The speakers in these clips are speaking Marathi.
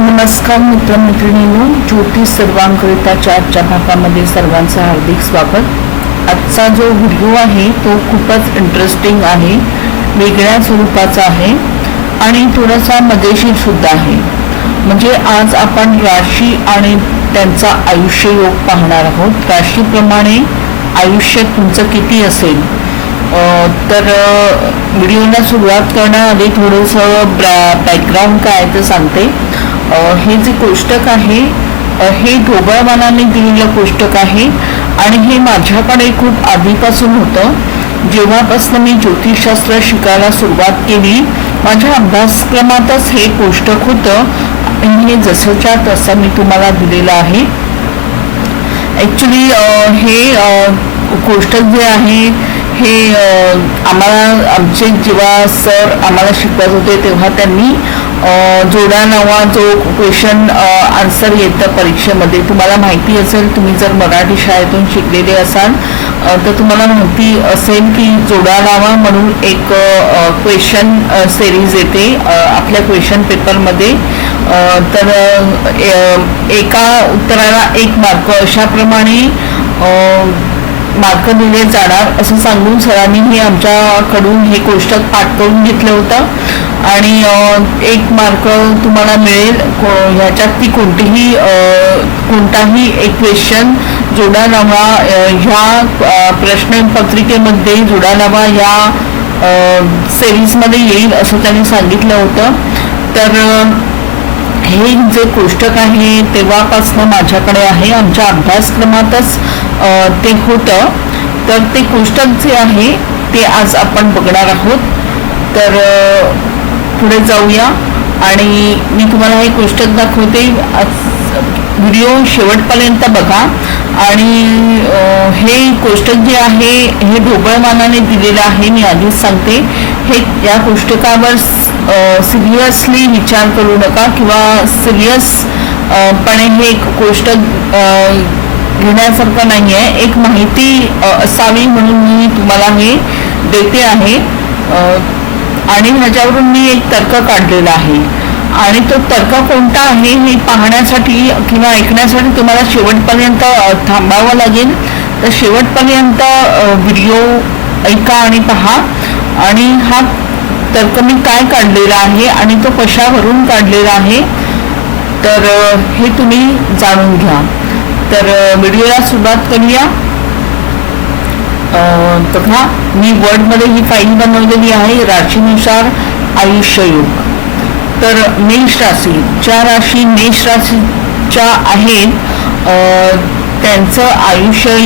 नमस्कार मित्रमैत्रिणींनो ज्योतिष सर्वांकरिताच्या आजच्या भागामध्ये सर्वांचं हार्दिक स्वागत. आजचा जो व्हिडिओ आहे तो खूपच इंटरेस्टिंग आहे वेगळ्या स्वरूपाचा आहे आणि थोडासा मजेशीर सुद्धा आहे. म्हणजे आज आपण राशी आणि त्यांचा आयुष्य योग पाहणार आहोत. राशीप्रमाणे आयुष्य तुमचं किती असेल? तर व्हिडिओला सुरुवात करण्याआधी थोडंसं ब्रॅ बॅकग्राऊंड काय आहे ते सांगते. हे जे कोष्टक आहे हे ढोबळमानाने दिलेलं कोष्टक आहे आणि हे माझ्याकडे खूप आधीपासून होतं. जेव्हापासून मी ज्योतिषशास्त्र शिकायला सुरुवात केली माझ्या अभ्यासक्रमातच हे कोष्टक होतं. आणि हे जसंच्या तसं मी तुम्हाला दिलेलं आहे. ॲक्च्युली हे कोष्टक जे आहे हे आम्हाला आमचे जेव्हा सर आम्हाला शिकवत होते तेव्हा त्यांनी जोडा जोड्या नावा जो क्वेश्चन आन्सर येतं परीक्षेमध्ये. तुम्हाला माहिती असेल तुम्ही जर मराठी शाळेतून शिकलेले असाल तर तुम्हाला माहिती असेल की जोडा नावा म्हणून एक क्वेश्चन सिरीज येते आपल्या क्वेश्चन पेपरमध्ये तर ए- एका उत्तराला एक मार्क अशाप्रमाणे मार्क दिले जाणार असं सांगून सरांनी हे आमच्याकडून हे कोष्टक पाठ करून घेतलं होतं. आणि एक मार्क तुम्हाला मिळेल. ह्याच्यात ती कोणतीही कोणताही एक क्वेश्चन जोडा नावा ह्या प्रश्नपत्रिकेमध्ये जोडा नवा या सेरीजमध्ये येईल असं त्यांनी सांगितलं होतं. तर हे जे कोष्टक आहे तेव्हापासनं माझ्याकडे आहे. आमच्या अभ्यासक्रमातच ते होतं. तर ते कोष्टक जे आहे ते आज आपण बघणार आहोत. तर पुढे जाऊया. आणि मी तुम्हाला हे कोष्टक दाखवते. आज व्हिडिओ शेवटपर्यंत बघा. आणि हे कोष्टक जे आहे हे ढोबळमानाने दिलेलं आहे मी आधीच सांगते. हे या कोष्टकावर सिरियसली विचार करू नका किंवा सिरियसपणे हे एक कोष्टक घेण्यासारखं नाही आहे एक माहिती असावी म्हणून मी तुम्हाला हे देते आहे. आणि ह्याच्यावरून मी एक तर्क काढलेला आहे. आणि तो तर्क कोणता आहे हे पाहण्यासाठी किंवा ऐकण्यासाठी तुम्हाला शेवटपर्यंत थांबावं लागेल. तर शेवटपर्यंत व्हिडिओ ऐका आणि पहा. आणि हा तर्क मी काय काढलेला आहे आणि तो कशावरून काढलेला आहे तर हे तुम्ही जाणून घ्या. तर व्हिडिओला सुरुवात करूया. बघा मी वर्डमध्ये ही फाईल बनवलेली आहे राशीनुसार आयुष्य योग. तर मेष राशी ज्या राशी मेष राशीच्या आहेत त्यांचं आयुष्य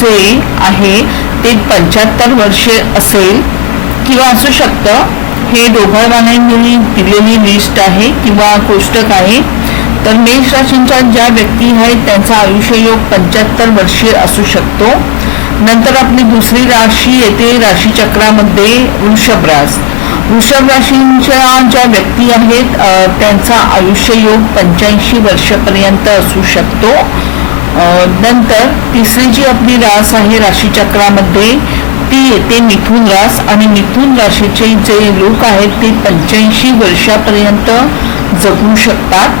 जे आहे ते पंच्याहत्तर वर्षे असेल किंवा असू शकतं. हे दोघांनी दिलेली लिस्ट आहे किंवा कोष्टक आहे. तर मेष राशींच्या ज्या व्यक्ती आहेत त्यांचा आयुष्ययोग पंच्याहत्तर वर्षे असू शकतो. नंतर आपली दुसरी राशी येते राशीचक्रामध्ये वृषभ रास. वृषभ राशींच्या ज्या व्यक्ती आहेत त्यांचा आयुष्ययोग पंच्याऐंशी वर्षापर्यंत असू शकतो. नंतर तिसरी जी आपली रास आहे राशीचक्रामध्ये ती येते मिथुन रास आणि मिथुन राशीचे जे लोक आहेत ते पंच्याऐंशी वर्षापर्यंत जगू शकतात.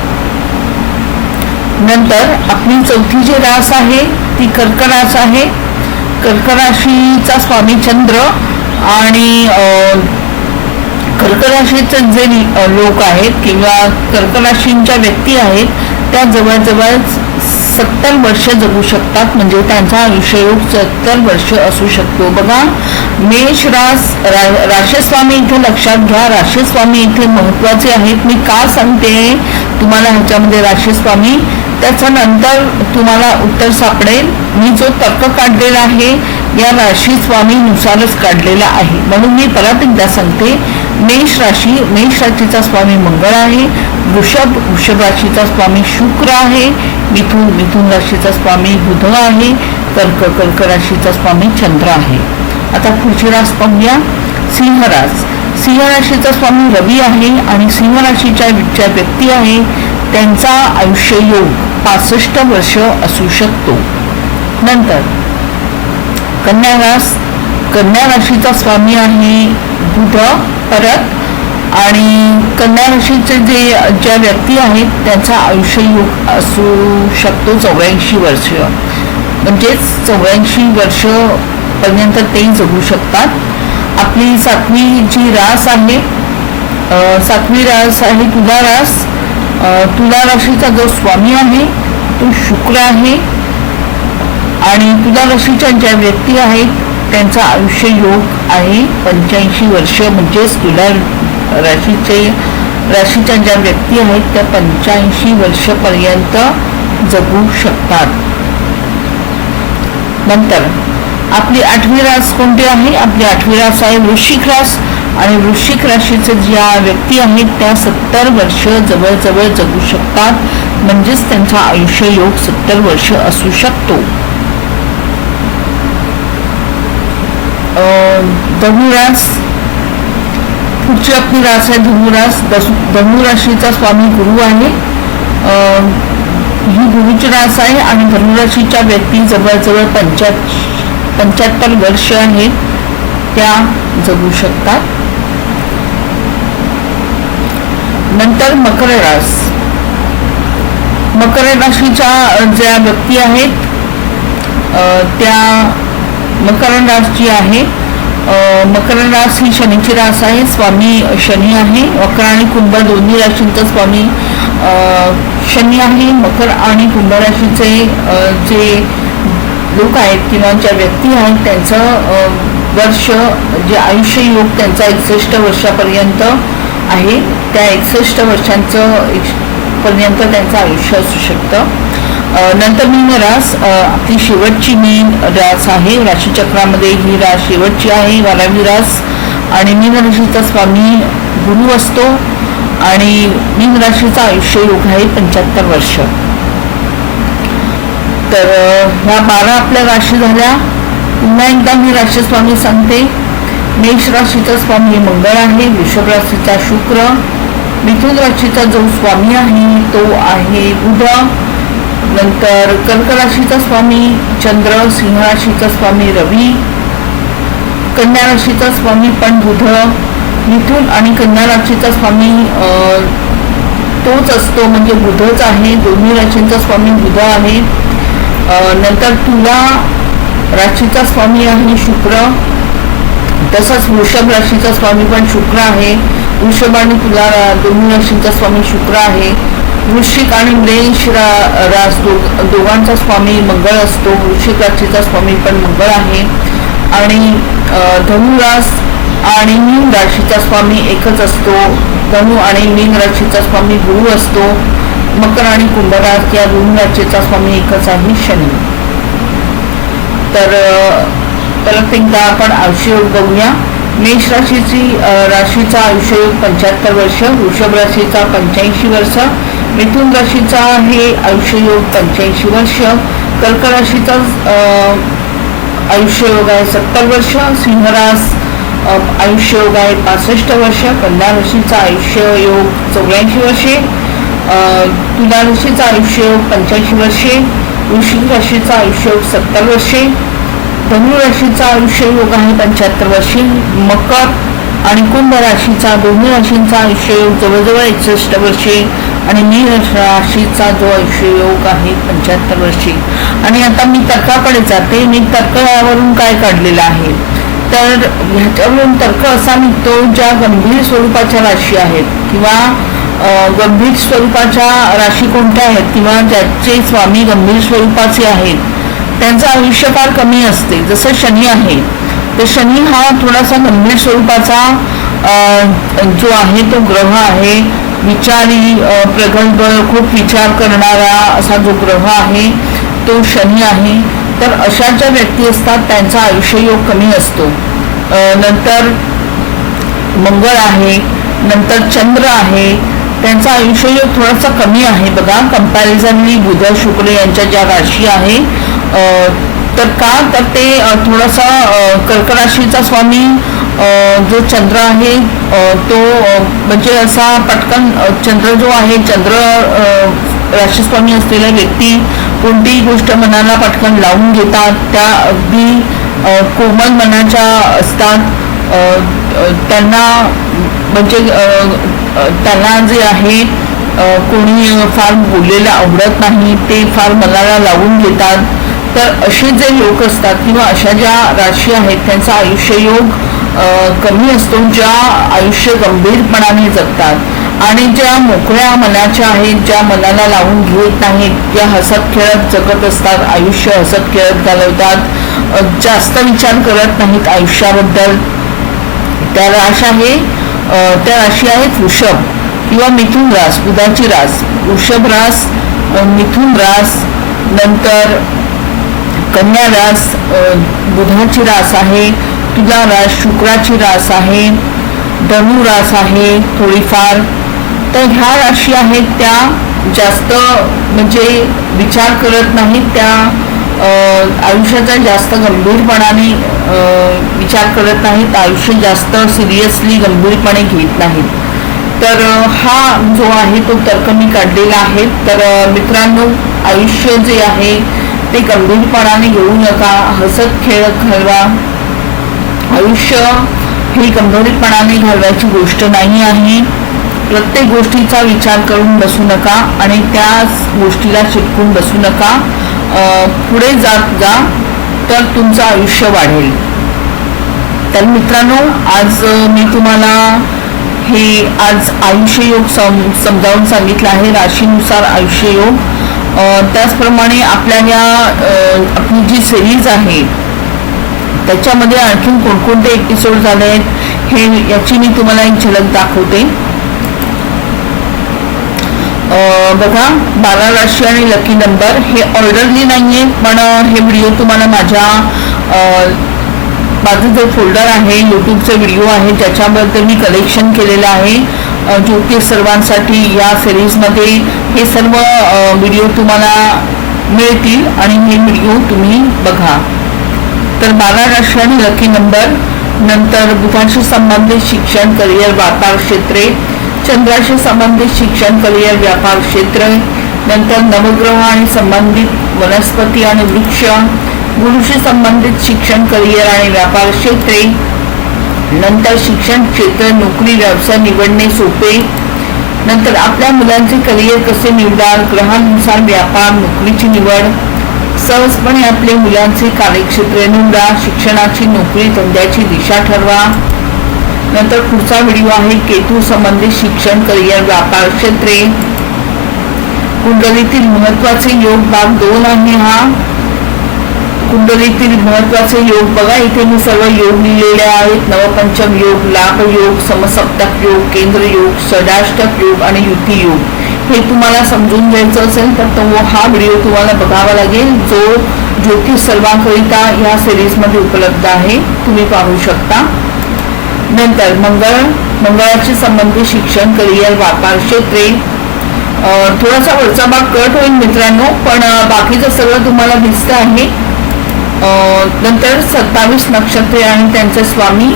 नंतर आपली चौथी जी रास आहे ती कर्क रास आहे. कर्कराशीचा स्वामी चंद्र आणि अ, कर्क राशीचे जे लोक आहेत किंवा कर्कराशींच्या व्यक्ती आहेत त्या जवळजवळ सत्तर वर्ष जगू शकतात. म्हणजे त्यांचा आयुष्ययोग सत्तर वर्ष असू शकतो. बघा मेष रास रा, राशस्वामी इथे लक्षात घ्या. राशस्वामी इथे महत्त्वाचे आहेत. मी का सांगते? तुम्हाला ह्याच्यामध्ये राशस्वामी त्याच्यानंतर तुम्हाला उत्तर सापडेल. मी जो तर्क काढलेला आहे या राशी स्वामीनुसारच काढलेला आहे. म्हणून मी परत एकदा सांगते मेष राशी मेष राशीचा स्वामी मंगळ आहे वृषभ वृषभ राशीचा स्वामी शुक्र आहे मिथुन मिथुन राशीचा स्वामी बुध आहे कर्क कर्क राशीचा स्वामी चंद्र आहे. आता पुढची रास पाहूया. सिंहराज सिंह राशीचा स्वामी रवी आहे आणि सिंह राशीच्या ज्या व्यक्ती आहे. त्यांचा आयुष्य योग. पासष्ट वर्ष असू शकतो. नंतर कन्या रास कन्या राशीचा स्वामी आहे बुध परत आणि कन्या राशीचे जे ज्या व्यक्ती आहेत त्यांचा आयुष्ययोग असू शकतो चौऱ्याऐंशी वर्ष. म्हणजेच चौऱ्याऐंशी वर्ष पर्यंत ते जगू शकतात. आपली सातवी जी रास आहे सातवी रास आहे तुला रास. तुला राशीचा जो स्वामी आहे तो शुक्र आहे. आणि तुला राशीच्या ज्या व्यक्ती आहेत त्यांचा आयुष्य योग आहे. पंच्याऐंशी वर्ष म्हणजेच तुला राशीचे राशीच्या ज्या व्यक्ती आहेत त्या पंच्याऐंशी वर्षपर्यंत जगू शकतात. नंतर आपली आठवी रास कोणती आहे? आपली आठवी रास आहे वृश्चिक रास. आणि वृश्चिक राशीचे ज्या व्यक्ती आहेत त्या सत्तर वर्ष जवळजवळ जगू शकतात. म्हणजेच त्यांचा आयुष्य योग सत्तर वर्ष असू शकतो. धनुरास पुढची आपली रास आहे धनुरास. दस- धनुराशीचा स्वामी गुरु आहे. अं, ही गुरुची रास आहे आणि धनुराशीच्या व्यक्ती जवळजवळ पंच्या पंच्याहत्तर वर्ष आहेत त्या जगू शकतात. नंतर मकर रास. मकर राशीच्या ज्या व्यक्ती आहेत त्या मकर रास जी आहे मकर रास ही शनीची रास आहे स्वामी शनी आहे मकर आणि कुंभ दोन्ही राशींचा स्वामी शनी आहे मकर आणि कुंभ राशीचे जे लोक आहेत किंवा ज्या व्यक्ती आहेत त्यांचं वर्ष जे आयुष्य योग त्यांचा एकसष्ट वर्षापर्यंत आहे. त्या एकसष्ट वर्षांचं पर्यंत त्यांचं आयुष्य असू शकतं. नंतर मी रास आपली शेवटची मी रास आहे. राशीचक्रामध्ये ही रास शेवटची आहे बारावी रास. आणि मीन राशीचा स्वामी गुरु असतो. आणि मीन राशीचा आयुष्य योग आहे पंच्याहत्तर वर्ष. तर ह्या बारा आपल्या राशी झाल्या. पुन्हा एकदा मी राशी स्वामी सांगते. मेष राशीचा स्वामी मंगळ आहे वृषभ राशीचा शुक्र. मिथुन राशीचा जो स्वामी आहे तो आहे बुध. नंतर कर्क राशीचा स्वामी चंद्र. सिंह राशीचा स्वामी रवी. कन्या राशीचा स्वामी पण बुध. मिथुन आणि कन्या राशीचा स्वामी तोच असतो म्हणजे बुधच आहे. दोन्ही राशींचा स्वामी बुध आहे. नंतर तुला राशीचा स्वामी आहे शुक्र. तसंच वृषभ राशीचा स्वामी पण शुक्र आहे. वृषभ आणि तुला दोन्ही राशींचा स्वामी शुक्र आहे. वृश्चिक आणि मेष रा रास दो दोघांचा स्वामी मंगळ असतो. वृश्चिक राशीचा स्वामी पण मंगळ आहे. आणि धनुरास धनु रास आणि मीन राशीचा स्वामी एकच असतो. धनु आणि मीन राशीचा स्वामी गुरु असतो. मकर आणि कुंभरास या दोन राशीचा स्वामी एकच आहे शनी. तर परत एकदा आपण आयुष्य बघूया. मेष राशीची राशीचा आयुष्य पंच्याहत्तर वर्ष वृषभ राशीचा पंच्याऐंशी वर्ष मिथुन राशीचा आहे आयुष्ययोग पंच्याऐंशी वर्ष कर्क राशीचा आयुष्ययोग आहे सत्तर वर्ष सिंहरास आयुष्ययोग आहे पासष्ट वर्ष कन्या राशीचा आयुष्ययोग चौऱ्याऐंशी वर्षे तुला राशीचा आयुष्ययोग पंच्याऐंशी वर्षे वृश्चिक राशीचा आयुष्ययोग सत्तर वर्षे धनुराशीचा आयुष्य योग आहे पंच्याहत्तर वर्षी. मकर आणि कुंभ राशीचा दोन्ही राशींचा आयुष्य योग जवळजवळ एकसष्ट वर्षे. आणि मीन राशीचा जो आयुष्य योग आहे पंच्याहत्तर वर्षी. आणि आता मी तर्काकडे जाते. मी तर्क यावरून काय काढलेलं आहे? तर ह्याच्यावरून तर्क असा निघतो ज्या गंभीर स्वरूपाच्या राशी आहेत किंवा गंभीर स्वरूपाच्या राशी कोणत्या आहेत किंवा ज्याचे स्वामी गंभीर स्वरूपाचे आहेत त्यांचं आयुष्य फार कमी असते. जसं शनी आहे तर शनी हा थोडासा गंभीर स्वरूपाचा जो आहे तो ग्रह आहे. विचारी प्रगल्भ खूप विचार करणारा असा जो ग्रह आहे तो शनी आहे. तर अशा ज्या व्यक्ती असतात त्यांचा आयुष्ययोग कमी असतो. नंतर मंगळ आहे नंतर चंद्र आहे. त्यांचा आयुष्ययोग थोडासा कमी आहे. बघा कम्पॅरिझनली बुध शुक्र यांच्या ज्या राशी आहे तर का? तर ते थोडासा कर्कराशीचा कर्क राशीचा स्वामी जो चंद्र आहे तो म्हणजे असा पटकन चंद्र जो आहे चंद्र राशीस्वामी असलेल्या व्यक्ती कोणतीही गोष्ट मनाला पटकन लावून घेतात त्या अगदी कोमल मनाच्या असतात. त्यांना म्हणजे त्यांना जे आहे कोणी फार बोललेलं आवडत नाही ते फार मनाला लावून घेतात. तर असे जे लोक असतात किंवा अशा ज्या राशी आहेत त्यांचा आयुष्ययोग योग कमी असतो ज्या आयुष्य गंभीरपणाने जगतात आणि ज्या मोकळ्या मनाच्या आहेत ज्या मनाला लावून घेत नाहीत ज्या हसत खेळत जगत असतात आयुष्य हसत खेळत घालवतात जास्त विचार करत नाहीत आयुष्याबद्दल त्या राश आहे त्या राशी आहेत वृषभ किंवा मिथुन रास उदाची रास वृषभ रास मिथुन रास नंतर कन्या रास बुधाची रास आहे तुला रास शुक्राची रास आहे धनु रास आहे थोडीफार. तर ह्या राशी आहेत त्या जास्त म्हणजे विचार करत नाहीत त्या आयुष्याचा जास्त गंभीरपणाने विचार करत नाहीत आयुष्य जास्त सिरियसली गंभीरपणे घेत नाहीत. तर हा जो आहे तो तर्क मी काढलेला आहे. तर मित्रांनो आयुष्य जे आहे ते गंभीरपणाने घेऊ नका. हसत खेळत घालवा. आयुष्य ही गंभीरपणाने घालवायची गोष्ट नाही आहे. प्रत्येक गोष्टीचा विचार करून बसू नका आणि त्या गोष्टीला चिटकून बसू नका. पुढे जात जा तर तुमचं आयुष्य वाढेल. तर मित्रांनो आज मी तुम्हाला हे आज आयुष्ययोग सम समजावून सांगितलं आहे. राशीनुसार आयुष्ययोग योग. त्याचप्रमाणे आपल्या या आपली जी सिरीज आहे त्याच्यामध्ये आणखीन कोणकोणते एपिसोड झाले आहेत हे याची मी तुम्हाला एक झलक दाखवते. बघा बारा राशी आणि लकी नंबर हे ऑर्डरली नाही आहे पण हे व्हिडिओ तुम्हाला माझ्या माझं जो फोल्डर आहे यूट्यूबचे व्हिडिओ आहे ज्याच्याबद्दल मी कलेक्शन केलेलं आहे. ज्योतिष सर्वांसाठी या सिरीजमध्ये हे सर्व व्हिडिओ तुम्हाला मिळतील आणि हे व्हिडिओ तुम्ही बघा. तर बारा राशी आणि लकी नंबर नंतर बुधाशी संबंधित शिक्षण करिअर व्यापार क्षेत्रे चंद्राशी संबंधित शिक्षण करिअर व्यापार क्षेत्र नंतर नवग्रह आणि संबंधित वनस्पती आणि वृक्ष गुरुशी संबंधित शिक्षण करिअर आणि व्यापार क्षेत्रे नंतर शिक्षण क्षेत्र नोकरी व्यवसाय निवडणे सोपे. नंतर आपल्या मुलांचे करिअर कसे निवडाल? ग्रहानुसार व्यापार नोकरीची निवड. सहजपणे आपले मुलांचे कार्यक्षेत्र निवडा. शिक्षणाची नोकरी धंद्याची दिशा ठरवा. नंतर पुढचा व्हिडिओ आहे केतू संबंधित शिक्षण करिअर व्यापार क्षेत्रे. कुंडलीतील महत्त्वाचे योग भाग दोन आहे हा. कुंडलीतील महत्त्वाचे योग बघा. इथे मी सर्व योग लिहिलेले आहेत. नवपंचम योग लाभ योग समसप्तक योग केंद्र योग षडाष्टक योग आणि युती योग. हे तुम्हाला समजून घ्यायचं असेल तर तो हा व्हिडिओ तुम्हाला बघावा लागेल. जो ज्योतिष सर्वांकरिता या सिरीजमध्ये उपलब्ध आहे. तुम्ही पाहू शकता. नंतर मंगळ मंगळाशी संबंधित शिक्षण करिअर व्यापार क्षेत्रे. थोडासा वरचा भाग कट होईल मित्रांनो पण बाकीचं सगळं तुम्हाला दिसतं आहे. नंतर सत्तावीस नक्षत्रे आणि त्यांचे स्वामी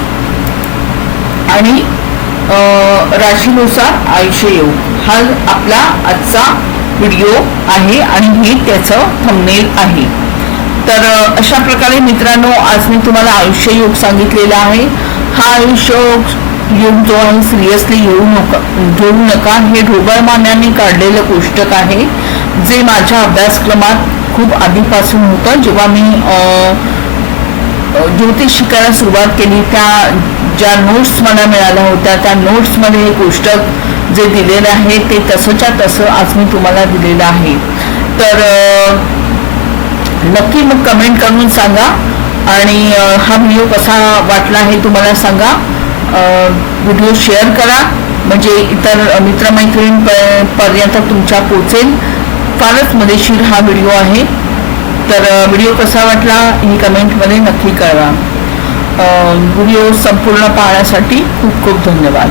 आणि राशीनुसार आयुष्य योग हा आपला आजचा व्हिडिओ आहे आणि हे त्याचं थंबनेल आहे. तर अशा प्रकारे मित्रांनो आज मी तुम्हाला आयुष्य योग सांगितलेला आहे. हा आयुष्य योग जो आहे सिरियसली येऊ नका घेऊ नका. हे ढोबळ मान्याने काढलेलं पुस्तक आहे जे माझ्या अभ्यासक्रमात खूप आधीपासून होतं. जेव्हा मी ज्योतिष शिकायला सुरुवात केली त्या ज्या नोट्स मला मिळाल्या होत्या त्या नोट्समध्ये हे पुस्तक जे दिलेलं आहे ते तसंच्या तसं आज मी तुम्हाला दिलेलं आहे. तर नक्की मग कमेंट करून सांगा आणि हा व्हिडिओ कसा वाटला हे तुम्हाला सांगा. व्हिडिओ शेअर करा. म्हणजे इतर मित्रमैत्रीण पर्यंत तुमच्या पोचेल फारच मजेशीर हा व्हिडिओ आहे. तर व्हिडिओ कसा वाटला ही कमेंटमध्ये नक्की कळवा. व्हिडिओ संपूर्ण पाहण्यासाठी खूप खूप धन्यवाद.